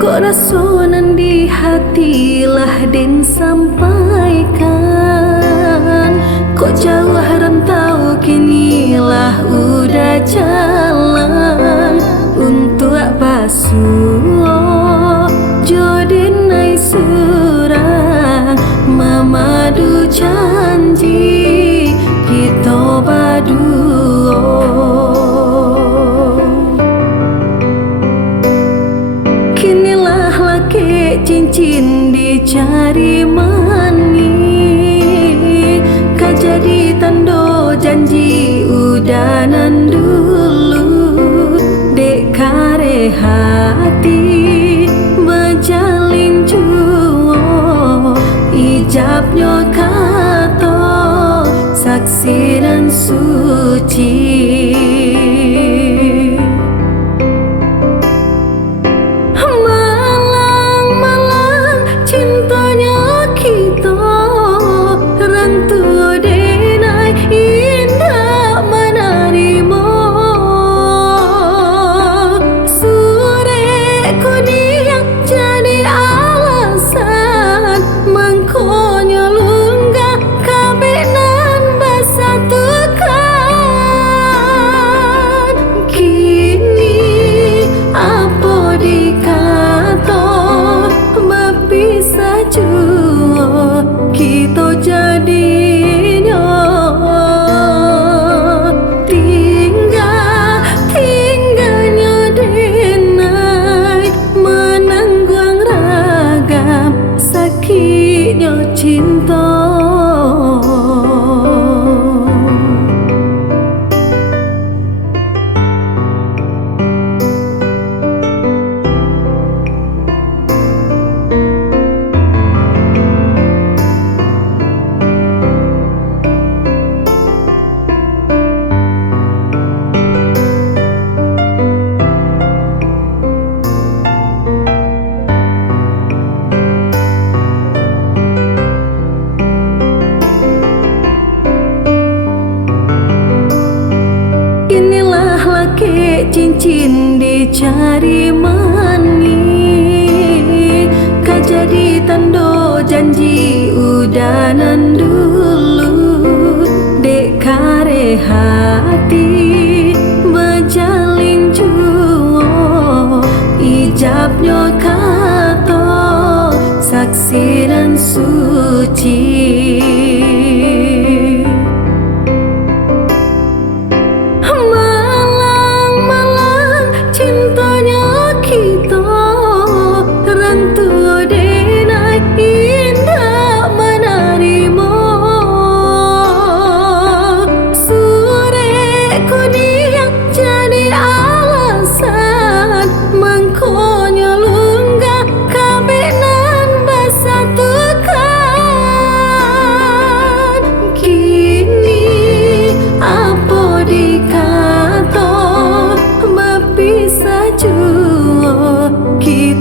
Kok rasonan di hatilah den sampaikan. Kok jauh rantau kinilah udah jalan. Untuk basuh jodoh nai surang mamadu janji kita baduo. Kinilah laki cincin dicari mani, kah jadi tando janji udanan dulu. Dek kare hati berjalin juo, ijabnya kato saksi dan suci. Kita jadinya tinggalnya denai menanggung ragam sakitnya cinta. Cincin dicari mani, kah jadi tando janji udanan dulu. Dek kare hati berjalin juo, ijabnya kato saksi dan suci. Kita